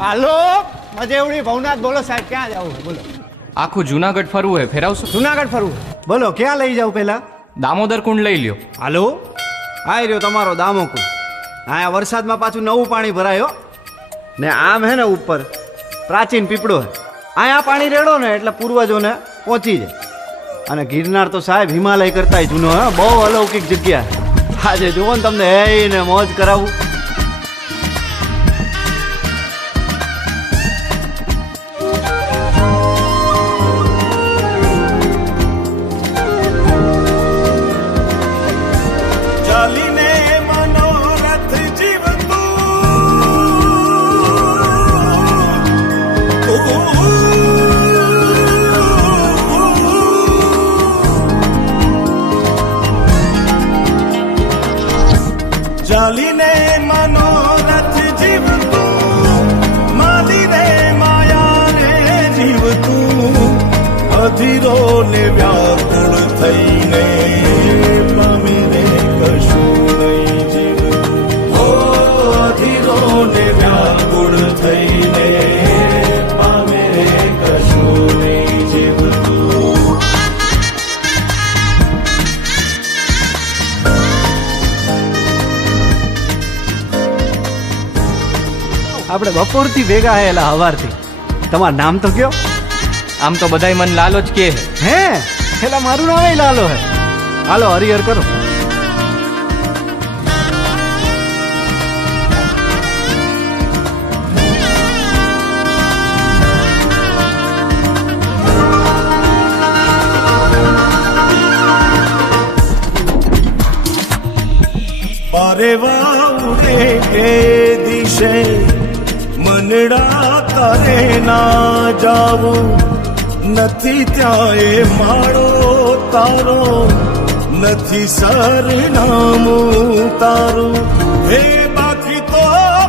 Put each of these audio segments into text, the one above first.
હાલો, મજેવડી ભવનાથ બોલો સાહેબ, ક્યાં જાવ બોલો? આખું જુનાગઢ ફરવું હે, ફેરાવશો? જુનાગઢ ફરવું બોલો, ક્યાં લઈ જાવ પેલા? દામોદર કુંડ લઈ લ્યો. હાલો, આ રહ્યો તમારો દામોકુંડ. અહીંયા વરસાદમાં પાછું નવું પાણી ભરાયો ને આમ હે ને ઉપર પ્રાચીન પીપળો હે. અહીંયા પાણી રેડો ને એટલે પૂર્વજોને પહોંચી જાય. અને ગિરનાર તો સાહેબ હિમાલય કરતાંય જૂનો હે, બહુ અલૌકિક જગ્યા. આજે જુઓ ને તમને હે ને મોજ કરાવું. ચાલીને મનોરથ જીવતું, માલીને માયા રે જીવતું, અધીરો ને વ્યાકુળ થઈને પામીને કશું નહીં જીવતું. હો અધીરો ને વ્યાકુળ થઈને પામીને કશું નહીં જીવતું. આપણે બપોરથી ભેગા હેલા હવારથી. તમારું નામ તો કયો? આમ તો બધાય મન લાલો જ કે હે પેલા મારું નામ લાલો હે. હાલો હરિહર કરો. પારેવા ઉડે કે દિશે મનડા કરે ના જાવું, નથી ત્યાં એ માળો તારો, નથી સરનામું તારું. હે બાકી તો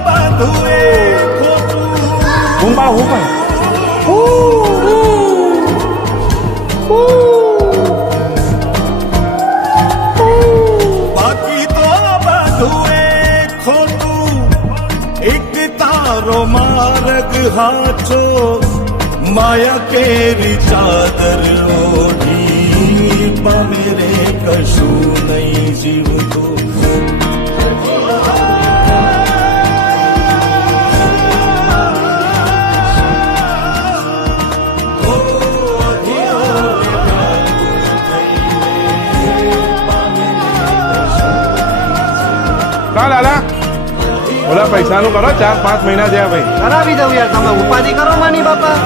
બધું એ ખોટું. બાકી તો બધું એ ખોટું, એક તારો માર્ગ હાચો, માયા કેરી ચાદર ઓઢી પામે રે કશું નહીં જીવતું. લાલા ઓલા પૈસાનું કરો, 4-5 મહિના થયા ભાઈ. કરાવી દઉં યાર, તમે ઉપાધિ કરો માની બાપા.